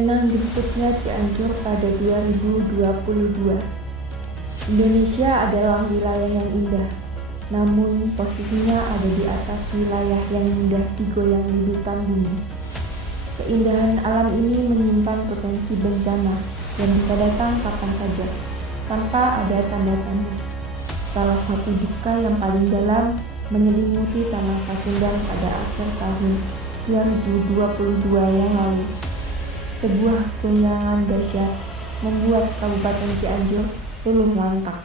Tenang jemputnya Cianjur pada 2022. Indonesia adalah wilayah yang indah, namun posisinya ada di atas wilayah yang mudah digoyang liputan bumi. Keindahan alam ini menyimpan potensi bencana yang bisa datang kapan saja, tanpa ada tanda-tanda. Salah satu duka yang paling dalam menyelimuti tanah Pasundan pada akhir tahun 2022 yang lalu. Sebuah goyangan dahsyat membuat Kabupaten Cianjur luluh lantak,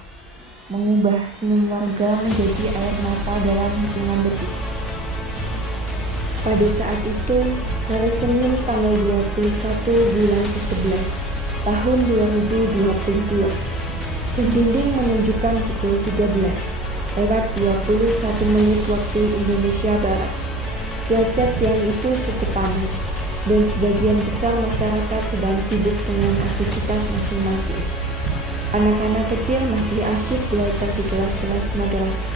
mengubah senyum warga menjadi air mata dalam hitungan detik. Pada saat itu, hari Senin tanggal 21 bulan ke-11 tahun 2022, jam dinding menunjukkan pukul 13 lewat 21 menit waktu Indonesia Barat. Cuaca siang itu cukup panas, dan sebagian besar masyarakat sedang sibuk dengan aktivitas masing-masing. Anak-anak kecil masih asyik belajar di kelas-kelas madrasah.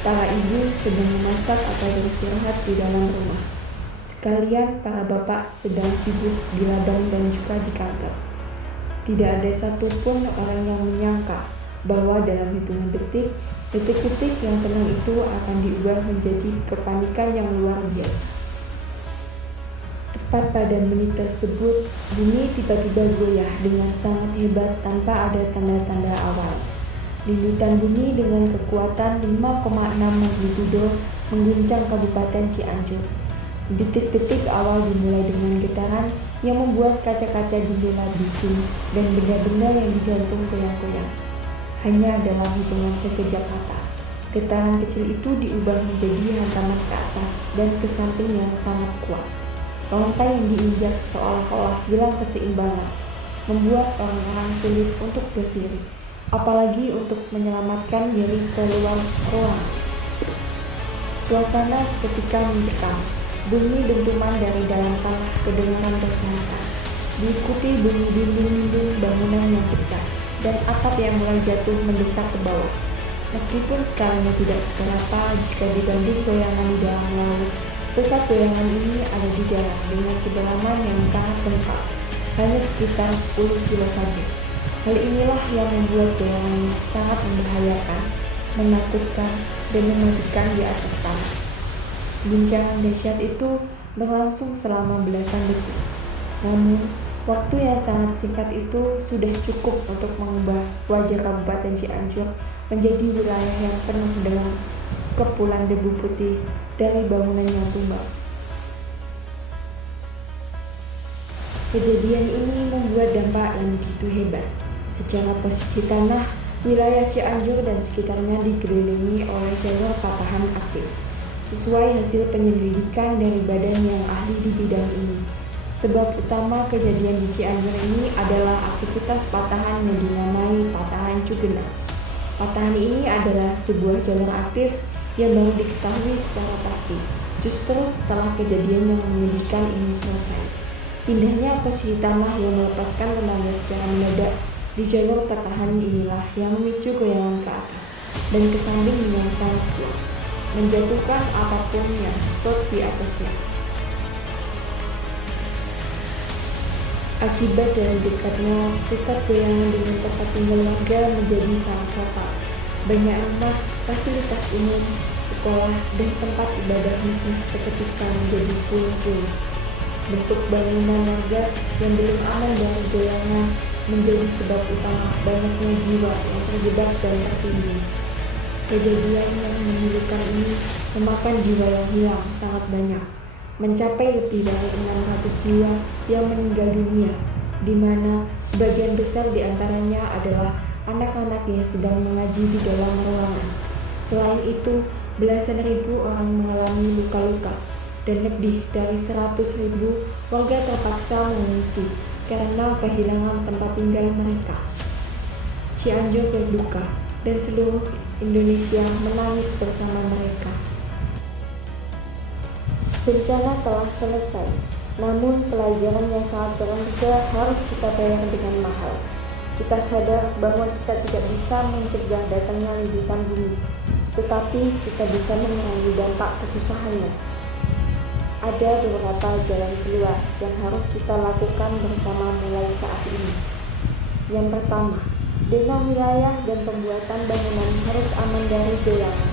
Para ibu sedang memasak atau beristirahat di dalam rumah. Sekalian para bapak sedang sibuk di ladang dan juga di kantor. Tidak ada satupun orang yang menyangka bahwa dalam hitungan detik-detik yang tenang itu akan diubah menjadi kepanikan yang luar biasa. Tepat pada menit tersebut, bumi tiba-tiba goyah dengan sangat hebat tanpa ada tanda-tanda awal. Lindutan bumi dengan kekuatan 5,6 magnitudo mengguncang Kabupaten Cianjur. Detik-detik awal dimulai dengan getaran yang membuat kaca-kaca jendela bising dan benda-benda yang digantung goyang-goyang. Hanya dalam hitungan sekejap mata, getaran kecil itu diubah menjadi hantaman ke atas dan ke samping yang sangat kuat. Lantai yang diinjak seolah-olah hilang keseimbangan, membuat orang-orang sulit untuk berdiri, apalagi untuk menyelamatkan diri keluar ruang. Suasana seketika mencekam, bunyi dentuman dari dalam tanah kedengaran tersentak, diikuti bunyi dinding-dinding bangunan yang pecah dan atap yang mulai jatuh mendesak ke bawah. Meskipun skalanya tidak seberapa jika dibanding goyangan di dalam laut, pusat goyangan ini ada di darat dengan kedalaman yang sangat dangkal, hanya sekitar 10 kilo saja. Hal inilah yang membuat goyangan sangat membahayakan, menakutkan, dan mematikan di atas tanah. Guncangan dahsyat itu berlangsung selama belasan detik. Namun, waktu yang sangat singkat itu sudah cukup untuk mengubah wajah Kabupaten Cianjur menjadi wilayah yang penuh dengan kepulan debu putih dari bangunan yang tumbang. Kejadian ini membuat dampak yang begitu hebat. Secara posisi tanah, wilayah Cianjur dan sekitarnya dikelilingi oleh jalur patahan aktif, sesuai hasil penyelidikan dari badan yang ahli di bidang ini. Sebab utama kejadian di Cianjur ini adalah aktivitas patahan yang dinamai patahan Cugenang. Patahan ini adalah sebuah jalur aktif yang baru diketahui secara pasti, justru setelah kejadian yang menyedihkan ini selesai. Indahnya posisi tanah yang melepaskan tenaga secara mendadak di jalur patahan inilah yang memicu goyangan ke atas dan ke samping yang sangat kuat, menjatuhkan apapun yang stop di atasnya. Akibat dari dekatnya pusat goyangan dengan tempat tinggal warga menjadi sangat rapat. Banyak rumah, fasilitas umum, sekolah, dan tempat ibadah muslim seketika menjadi puing-puing. Bentuk bangunan warga yang belum aman dari goyangan menjadi sebab utama banyaknya jiwa yang terjebak dan tertimbun. Kejadian yang memilukan ini memakan jiwa yang hilang sangat banyak, mencapai lebih dari 600 jiwa yang meninggal dunia, di mana sebagian besar diantaranya adalah anak-anak yang sedang mengaji di dalam ruangan. Selain itu, belasan ribu orang mengalami luka-luka dan lebih dari 100.000 warga terpaksa mengungsi karena kehilangan tempat tinggal mereka. Cianjur berduka dan seluruh Indonesia menangis bersama mereka. Bencana telah selesai, namun pelajaran yang sangat berharga harus kita bayar dengan mahal. Kita sadar bahwa kita tidak bisa mencegah datangnya lindutan bumi, tetapi kita bisa mengurangi dampak kesusahannya. Ada beberapa jalan keluar yang harus kita lakukan bersama mulai saat ini. Yang pertama, dengan wilayah dan pembuatan bangunan harus aman dari goyangan.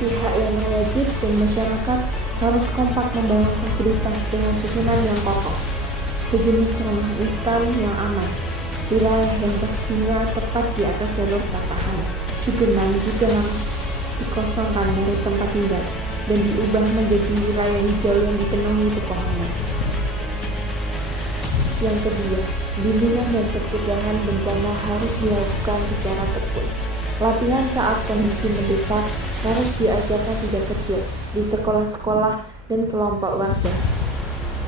Pihak yang wajib dan masyarakat harus kompak membangun fasilitas dengan susunan yang kokoh, sejenis rumah instan yang aman. Wilayah yang posisinya tepat di atas jalur pertahanan juga harus dikosongkan dari tempat tinggal dan diubah menjadi wilayah hijau yang dipenuhi pepohonan. Yang kedua, bimbingan dan pencegahan bencana harus dilakukan secara tekun. Latihan saat kondisi mendesak harus diajarkan sejak kecil di sekolah-sekolah dan kelompok warga.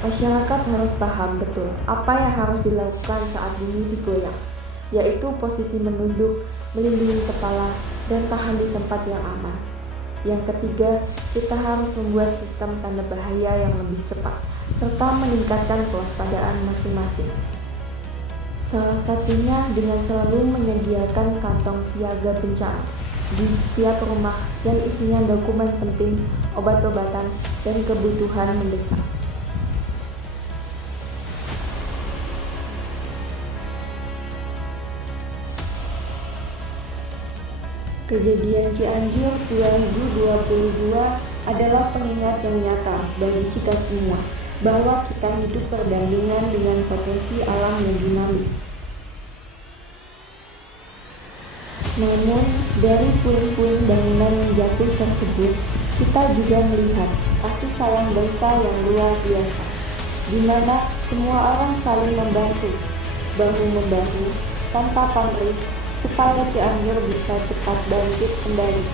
Masyarakat harus paham betul apa yang harus dilakukan saat bumi digoyang, yaitu posisi menunduk, melindungi kepala, dan tahan di tempat yang aman. Yang ketiga, kita harus membuat sistem tanda bahaya yang lebih cepat, serta meningkatkan kewaspadaan masing-masing. Salah satunya dengan selalu menyediakan kantong siaga bencana di setiap rumah yang isinya dokumen penting, obat-obatan, dan kebutuhan mendesak. Kejadian Cianjur 2022 adalah pengingat yang nyata bagi kita semua bahwa kita hidup berdampingan dengan potensi alam yang dinamis. Namun, dari puing-puing bangunan yang jatuh tersebut, kita juga melihat kasih sayang bangsa yang luar biasa, di mana semua orang saling membantu, bahu-membahu, tanpa pamrih, supaya Cianjur bisa cepat bangkit kembali.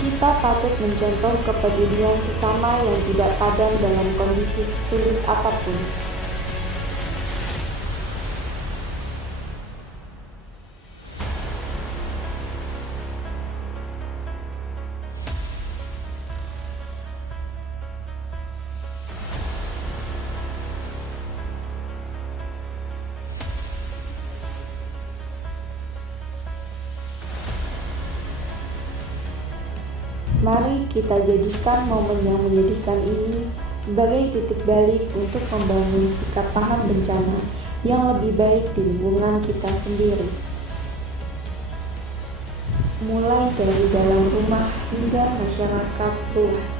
Kita patut mencontoh kepedulian sesama yang tidak padam dalam kondisi sulit apapun. Mari kita jadikan momen yang menyedihkan ini sebagai titik balik untuk membangun sikap paham bencana yang lebih baik di lingkungan kita sendiri. Mulai dari dalam rumah hingga masyarakat luas.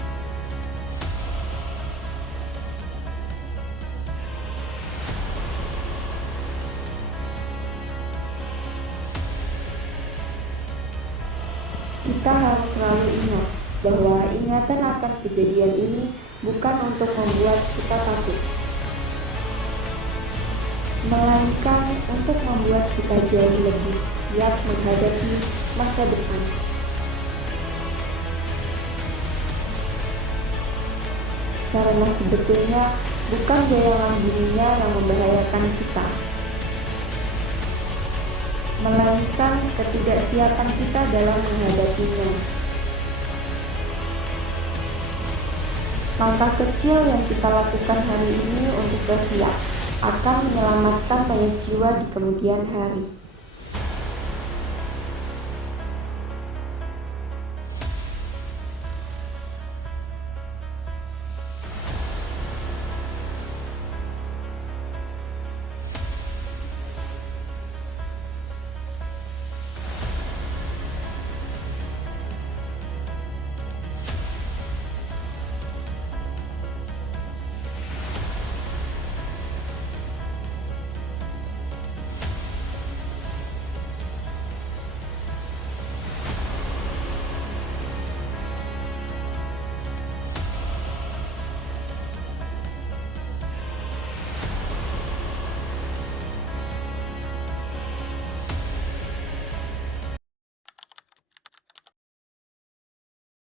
Kita harus selalu ingat bahwa ingatan akan kejadian ini bukan untuk membuat kita takut, melainkan untuk membuat kita jauh lebih siap menghadapi masa depan. Karena sebetulnya bukan goyangan buminya yang membahayakan kita, melainkan ketidaksiapan kita dalam menghadapinya. Langkah kecil yang kita lakukan hari ini untuk bersiap akan menyelamatkan banyak jiwa di kemudian hari.